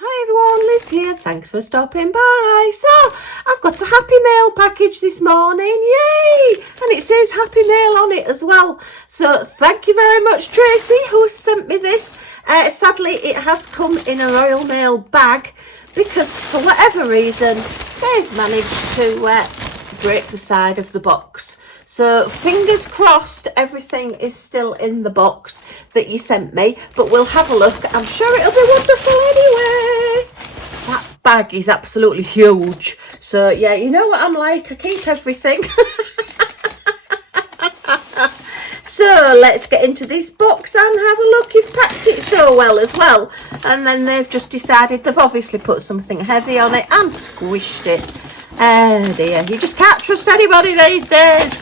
Hi everyone, Liz here. Thanks for stopping by. So, I've got a Happy Mail package this morning. Yay! And it says Happy Mail on it as well. So, thank you very much, Tracy, who has sent me this. Sadly, it has come in a Royal Mail bag because for whatever reason, they've managed to break the side of the box. So fingers crossed everything is still in the box that you sent me, but we'll have a look. I'm sure it'll be wonderful anyway. That bag is absolutely huge. So yeah, you know what I'm like, I keep everything. So let's get into this box and have a look. You've packed it so well as well. And then they've just decided they've obviously put something heavy on it and squished it. Oh dear, you just can't trust anybody these days.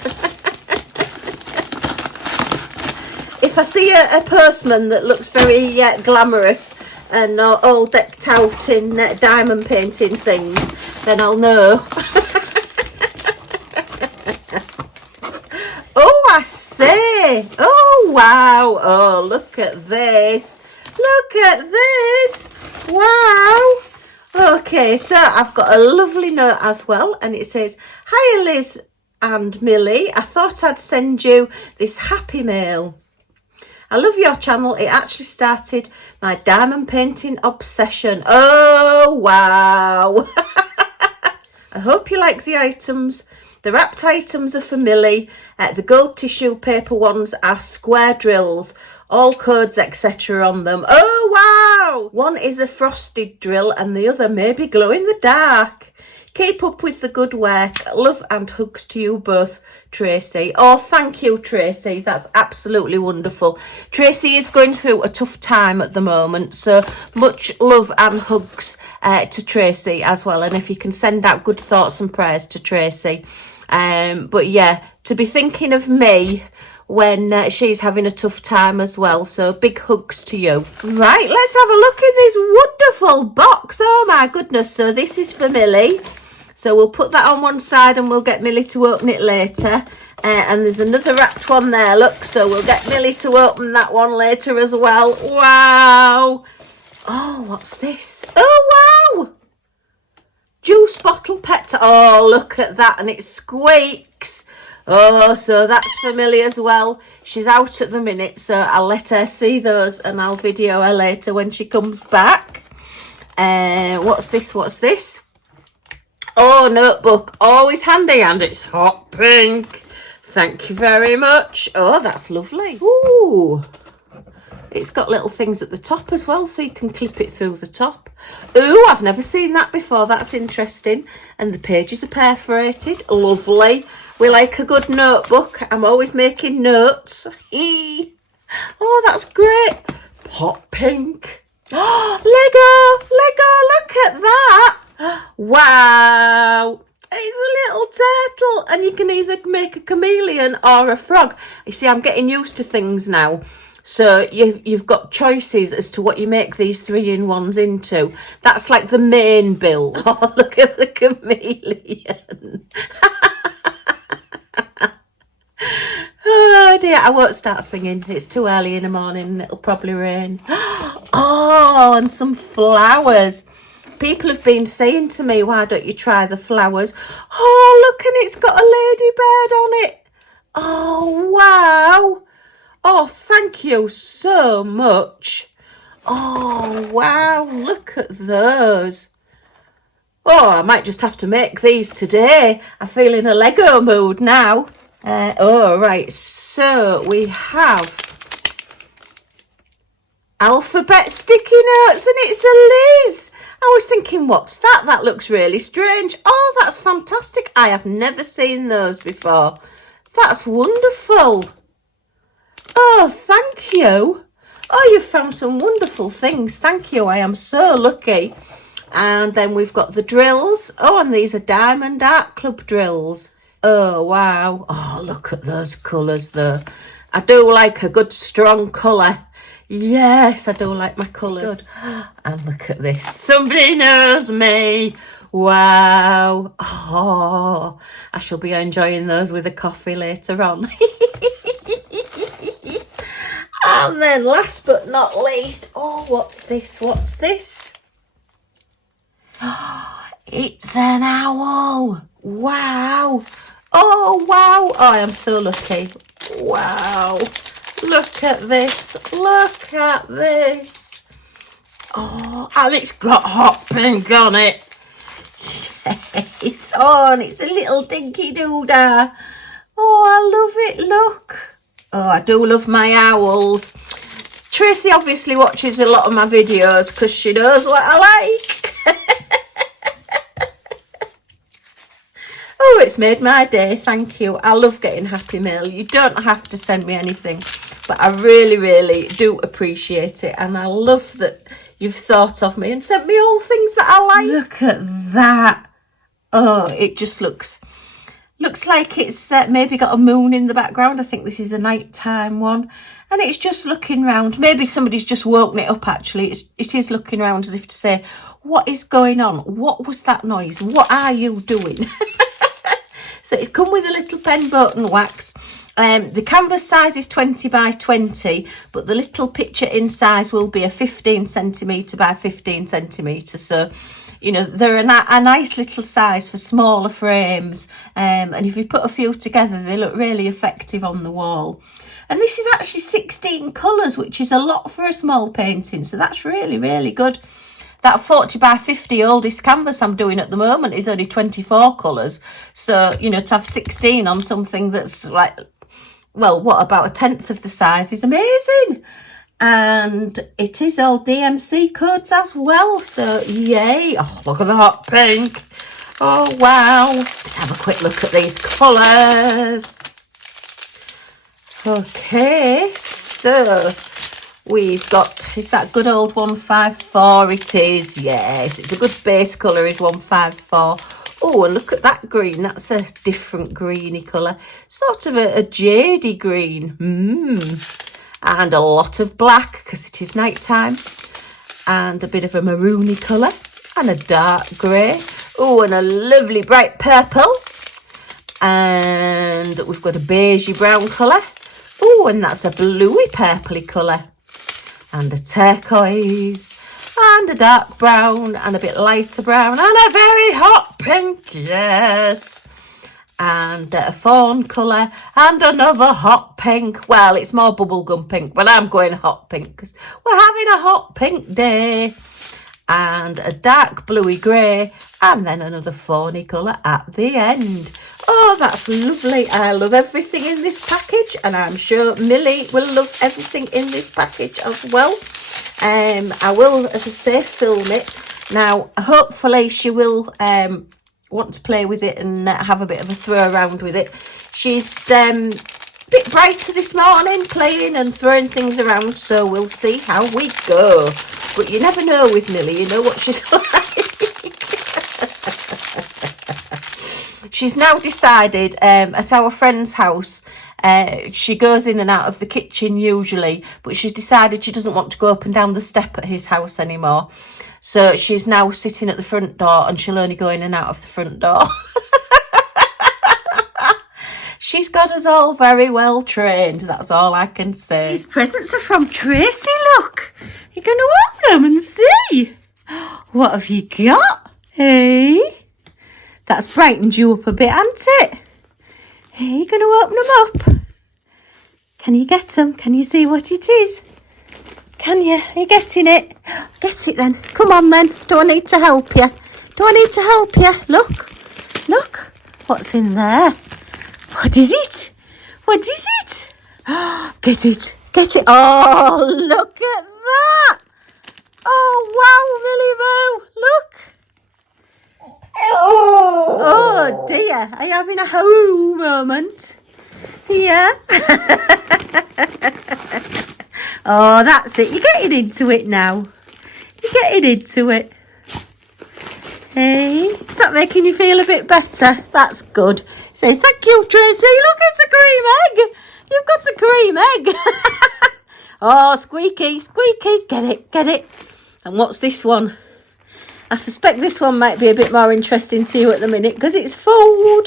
If I see a postman that looks very glamorous and all decked out in diamond painting things, then I'll know. Oh, I say. Oh, wow. Oh, look at this. Look at this. Wow. Okay, so I've got a lovely note as well, and it says, "Hiya Liz and Millie, I thought I'd send you this Happy Mail. I love your channel. It actually started my diamond painting obsession." Oh, wow. I hope you like the items. The wrapped items are for Millie. The gold tissue paper ones are square drills, all codes etc. on them. Oh wow! One is a frosted drill and the other may be glow in the dark. Keep up with the good work. Love and hugs to you both, Tracy. Oh, thank you, Tracy. That's absolutely wonderful. Tracy is going through a tough time at the moment, so much love and hugs to Tracy as well. And if you can send out good thoughts and prayers to Tracy. But yeah, to be thinking of me when she's having a tough time as well. So big hugs to you. Right, let's have a look in this wonderful box. Oh my goodness. So this is for Millie. So we'll put that on one side and we'll get Millie to open it later. And there's another wrapped one there, look. So we'll get Millie to open that one later as well. Wow. Oh, what's this? Oh, wow. Juice bottle pet. Oh, look at that. And it squeaks. Oh, so that's for Millie as well. She's out at the minute, so I'll let her see those and I'll video her later when she comes back. What's this? What's this? Oh, notebook. Always handy, and it's hot pink. Thank you very much. Oh, that's lovely. Ooh. It's got little things at the top as well, so you can clip it through the top. Ooh, I've never seen that before. That's interesting. And the pages are perforated. Lovely. We like a good notebook. I'm always making notes. Oh, that's great. Hot pink. Oh, Lego, look at that. Wow. It's a little turtle, and you can either make a chameleon or a frog. You see, I'm getting used to things now. So you've got choices as to what you make these 3-in-1s into. That's like the main build. Oh, look at the chameleon. Oh dear, I won't start singing. It's too early in the morning and it'll probably rain. Oh, and some flowers. People have been saying to me, why don't you try the flowers? Oh, look, and it's got a ladybird on it. Oh, wow. Oh, thank you so much. Oh, wow, look at those. Oh, I might just have to make these today. I feel in a Lego mood now. Oh, right, so we have alphabet sticky notes and it's a Liz. I was thinking, what's that? That looks really strange. Oh, that's fantastic. I have never seen those before. That's wonderful. Oh, thank you. Oh, you've found some wonderful things. Thank you. I am so lucky. And then we've got the drills. Oh, and these are Diamond Art Club drills. Oh, wow. Oh, look at those colours, though. I do like a good, strong colour. Yes, I do like my colours. Good. And look at this. Somebody knows me. Wow. Oh, I shall be enjoying those with a coffee later on. And then last but not least, oh, what's this? What's this? It's an owl. Wow. Oh, wow. Oh, I am so lucky. Wow. Look at this. Look at this. Oh, and it's got hot pink on it. Yes. Oh, and it's a little dinky doodah. Oh, I love it. Look. Oh, I do love my owls. Tracy obviously watches a lot of my videos because she knows what I like. Oh, it's made my day. Thank you. I love getting happy mail. You don't have to send me anything, but I really, really do appreciate it. And I love that you've thought of me and sent me all things that I like. Look at that. Oh, it just looks like it's maybe got a moon in the background. I think this is a nighttime one. And it's just looking round. Maybe somebody's just woken it up, actually. It is looking round as if to say, what is going on? What was that noise? What are you doing? So it's come with a little pen button wax. The canvas size is 20 by 20, but the little picture in size will be a 15 centimetre by 15 centimetre. So, you know, they're a nice little size for smaller frames. And if you put a few together, they look really effective on the wall. And this is actually 16 colours, which is a lot for a small painting. So that's really, really good. That 40 by 50 oldest canvas I'm doing at the moment is only 24 colours. So, you know, to have 16 on something that's like, well, what, about a tenth of the size is amazing. And it is all DMC codes as well. So, yay. Oh, look at the hot pink. Oh, wow. Let's have a quick look at these colours. Okay, so we've got, is that good old 154? It is, yes. It's a good base colour is 154. Oh, and look at that green. That's a different greeny colour. Sort of a jadey green. And a lot of black because it is night time. And a bit of a maroony colour. And a dark grey. Oh, and a lovely bright purple. And we've got a beigey brown colour. Oh, and that's a bluey purpley colour. And a turquoise. And a dark brown. And a bit lighter brown. And a very hot pink. Yes. And a fawn colour. And another hot pink. Well, it's more bubblegum pink. But I'm going hot pink because we're having a hot pink day. And a dark bluey grey. And then another fawny colour at the end. Oh, that's lovely. I love everything in this package, and I'm sure Millie will love everything in this package as well. I will, as I say, film it. Now, hopefully she will want to play with it and have a bit of a throw around with it. She's a bit brighter this morning, playing and throwing things around, so we'll see how we go. But you never know with Millie, you know what she's like. She's now decided at our friend's house, she goes in and out of the kitchen usually, but she's decided she doesn't want to go up and down the step at his house anymore. So she's now sitting at the front door and she'll only go in and out of the front door. She's got us all very well trained, that's all I can say. These presents are from Tracy, look. You're going to open them and see. What have you got? Hey? That's brightened you up a bit, hasn't it? Hey, you're going to open them up. Can you get them? Can you see what it is? Can you? Are you getting it? Get it then. Come on then. Do I need to help you? Do I need to help you? Look. Look. What's in there? What is it? What is it? Get it. Get it. Oh, look at that. Oh, wow, Millie Moo. Look. Oh dear, are you having a ho moment? Yeah. Oh, that's it. You're getting into it now. You're getting into it. Hey, is that making you feel a bit better? That's good. Say thank you, Tracy. Look, it's a cream egg. You've got a cream egg. Oh, squeaky, squeaky. Get it, get it. And what's this one? I suspect this one might be a bit more interesting to you at the minute because it's food.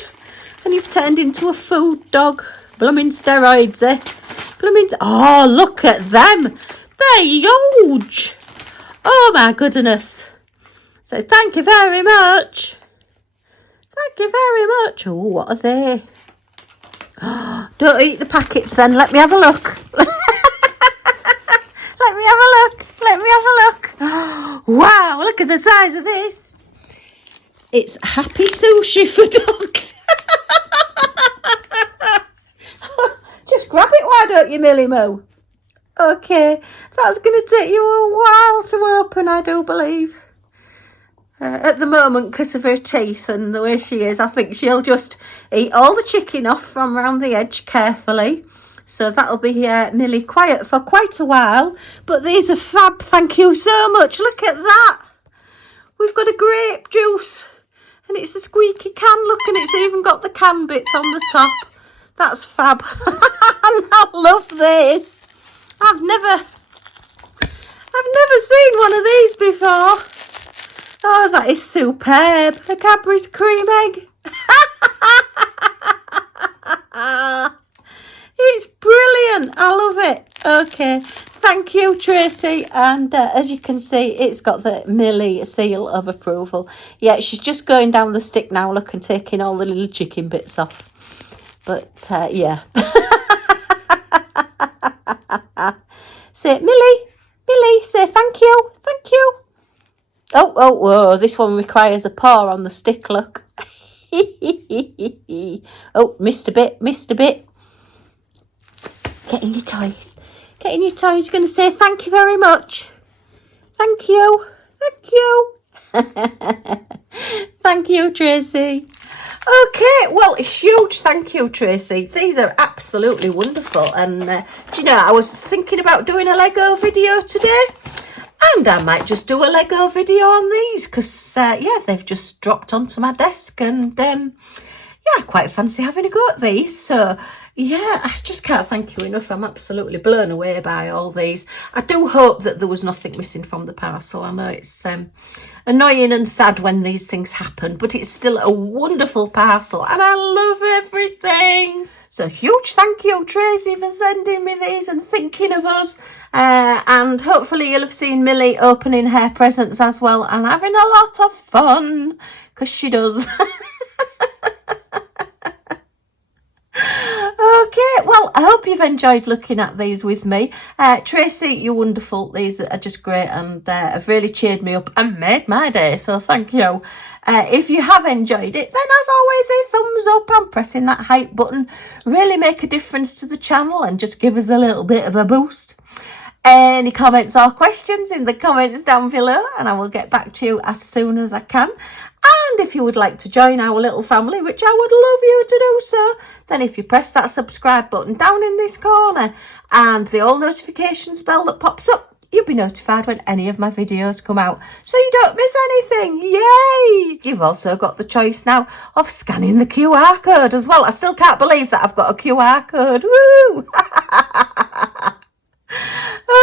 And you've turned into a food dog. Blooming steroids, eh? Blooming... Oh, look at them. They're huge. Oh, my goodness. So thank you very much. Thank you very much. Oh, what are they? Don't eat the packets then. Let me have a look. Let me have a look. Let me have a look. Wow, look at the size of this. It's happy sushi for dogs. Just grab it, why don't you, Millie Moo? Okay, that's going to take you a while to open, I do believe. At the moment, because of her teeth and the way she is, I think she'll just eat all the chicken off from around the edge carefully. So that'll be Millie quiet for quite a while. But these are fab, thank you so much. Look at that. We've got a grape juice. And it's a squeaky can, look, and it's even got the can bits on the top. That's fab. I love this. I've never seen one of these before. Oh, that is superb. A Cadbury's cream egg. It's brilliant. I love it. Okay. Thank you, Tracy. And as you can see, it's got the Millie seal of approval. Yeah, she's just going down the stick now, look, and taking all the little chicken bits off. But, yeah. Say, Millie, say thank you. Thank you. Oh, whoa, this one requires a paw on the stick, look. Oh, missed a bit. Getting your toys. Getting your toys. You're going to say thank you very much. Thank you. Thank you, Tracy. Okay, well, a huge thank you, Tracy. These are absolutely wonderful. And, do you know, I was thinking about doing a Lego video today. And I might just do a Lego video on these because, yeah, they've just dropped onto my desk. And, yeah, I quite fancy having a go at these. So, yeah, I just can't thank you enough. I'm absolutely blown away by all these. I do hope that there was nothing missing from the parcel. I know it's annoying and sad when these things happen, but it's still a wonderful parcel and I love everything. So huge thank you, Tracy, for sending me these and thinking of us. And hopefully you'll have seen Millie opening her presents as well and having a lot of fun, because she does. Okay, well, I hope you've enjoyed looking at these with me. Tracy, you're wonderful. These are just great and have really cheered me up and made my day, so thank you. If you have enjoyed it, then as always, a thumbs up and pressing that hype button really make a difference to the channel and just give us a little bit of a boost. Any comments or questions in the comments down below and I will get back to you as soon as I can. And if you would like to join our little family, which I would love you to do so, then if you press that subscribe button down in this corner and the all notifications bell that pops up, you'll be notified when any of my videos come out, so you don't miss anything. Yay! You've also got the choice now of scanning the QR code as well. I still can't believe that I've got a QR code. Woo!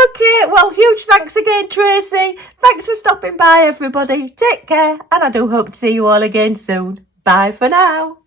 Okay, well, huge thanks again, Tracy. Thanks for stopping by, everybody. Take care, and I do hope to see you all again soon. Bye for now.